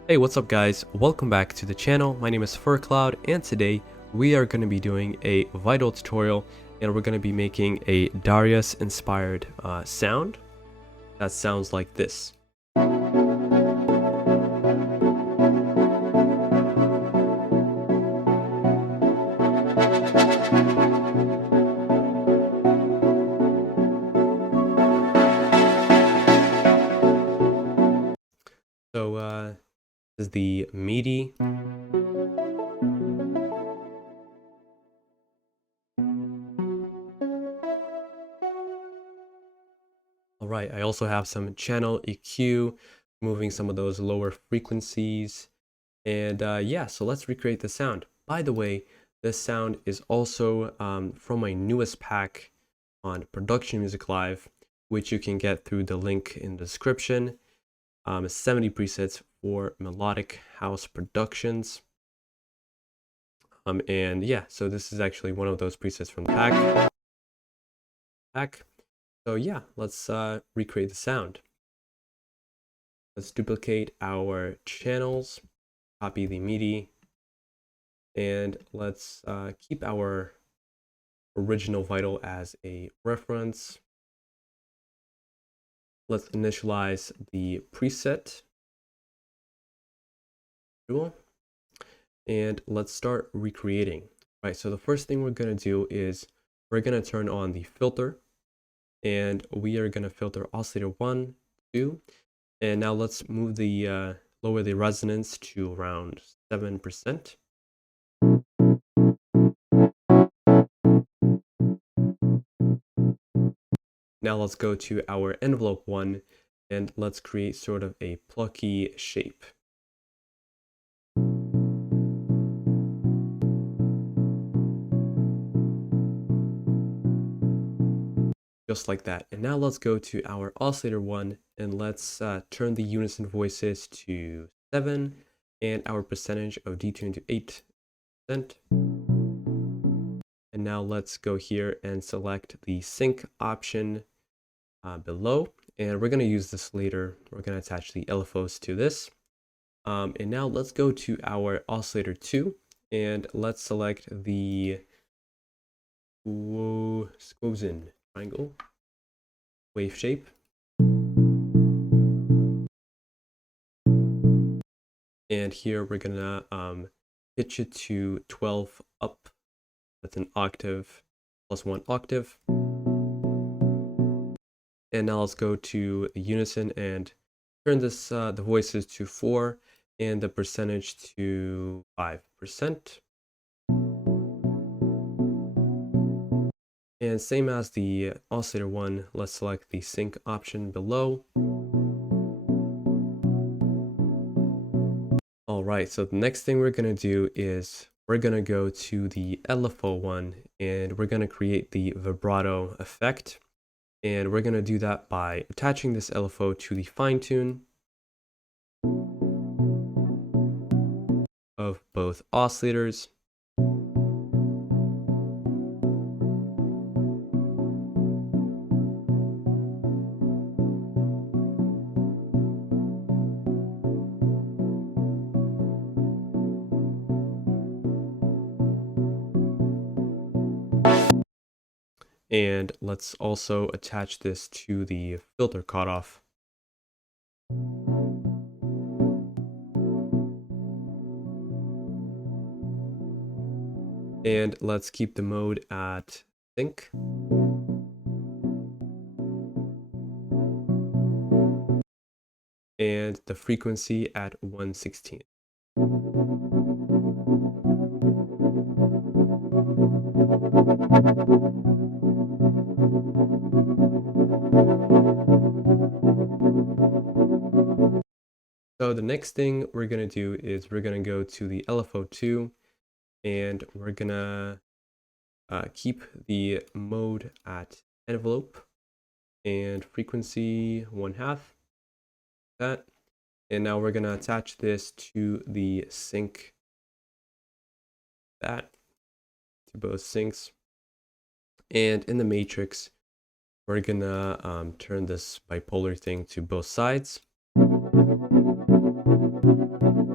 Hey, what's up guys? Welcome back to the channel. My name is FurCloud and today we are going to be doing a Vital tutorial and we're going to be making a Darius inspired sound that sounds like this. So this is the MIDI. Alright, I also have some channel EQ, moving some of those lower frequencies. And yeah, so let's recreate the sound. By the way, this sound is also from my newest pack on Production Music Live, which you can get through the link in the description. 70 presets for melodic house productions. And yeah, so this is actually one of those presets from the pack. So yeah, let's recreate the sound. Let's duplicate our channels, copy the MIDI, and let's keep our original Vital as a reference. Let's initialize the preset tool, and let's start recreating. Right, so the first thing we're going to do is we're going to turn on the filter, and we are going to filter oscillator 1, 2, and now let's move the lower the resonance to around 7%. Now let's go to our envelope 1 and let's create sort of a plucky shape. Just like that. And now let's go to our oscillator 1 and let's turn the unison voices to 7 and our percentage of detune to 8%. And now let's go here and select the sync option below. And we're going to use this later. We're going to attach the LFOs to this. And now let's go to our oscillator 2 and let's select the Wuhyon triangle wave shape. And here we're gonna pitch it to 12 up. That's an octave plus 1 octave. And now let's go to the unison and turn this the voices to 4 and the percentage to 5%. And same as the oscillator 1, let's select the sync option below. Alright, so the next thing we're going to do is we're going to go to the LFO 1 and we're going to create the vibrato effect. And we're going to do that by attaching this LFO to the fine tune of both oscillators. And let's also attach this to the filter cutoff. And let's keep the mode at sync. And the frequency at 1/16. So the next thing we're going to do is we're going to go to the LFO 2 and we're going to keep the mode at envelope and frequency 1/2. That. And now we're going to attach this to the sync, that to both syncs. And in the matrix, we're going to turn this bipolar thing to both sides.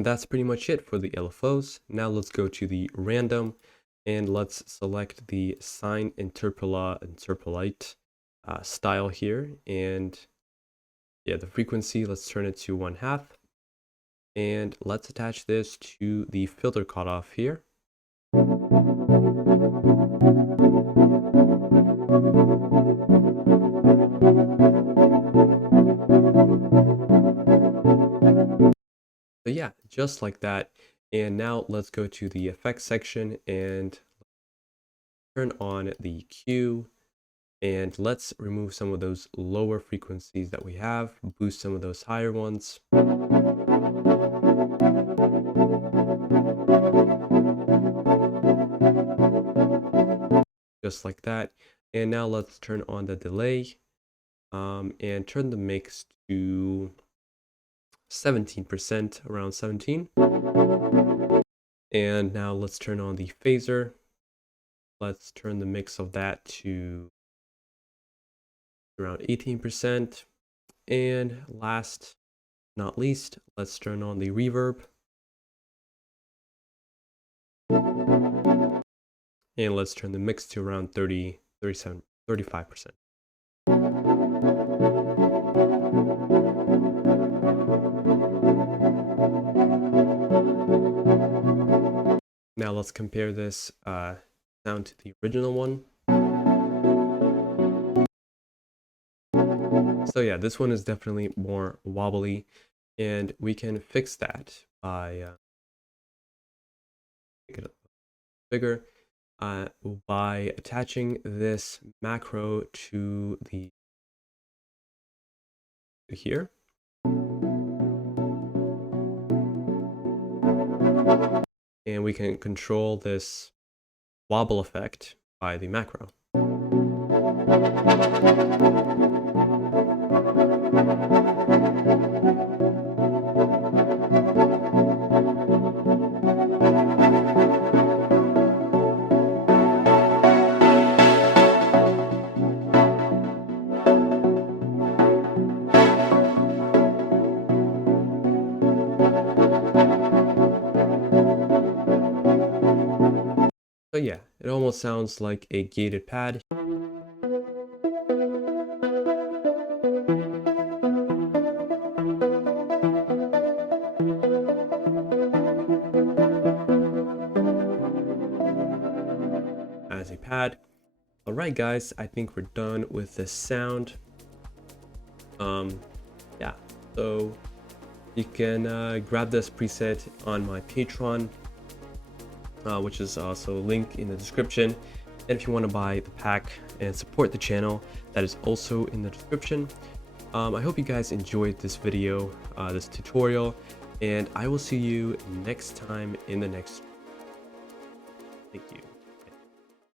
And that's pretty much it for the LFOs. Now let's go to the random and let's select the sine interpolate style here. And yeah, the frequency, let's turn it to 1/2. And let's attach this to the filter cutoff here. So yeah, just like that. And now let's go to the effects section and turn on the EQ. And let's remove some of those lower frequencies that we have, boost some of those higher ones. Just like that. And now let's turn on the delay and turn the mix to 17%, around 17. And now let's turn on the phaser. Let's turn the mix of that to around 18%. And last but not least, let's turn on the reverb. And let's turn the mix to around 30, 37, 35%. Now let's compare this sound to the original one. So yeah, this one is definitely more wobbly, and we can fix that by make it bigger by attaching this macro to the here. And we can control this wobble effect by the macro. So yeah, it almost sounds like a gated pad. As a pad. Alright guys, I think we're done with this sound. Yeah, so you can grab this preset on my Patreon, which is also linked in the description. And if you want to buy the pack and support the channel, that is also in the description. I hope you guys enjoyed this video, this tutorial, and I will see you next time in the next. Thank you.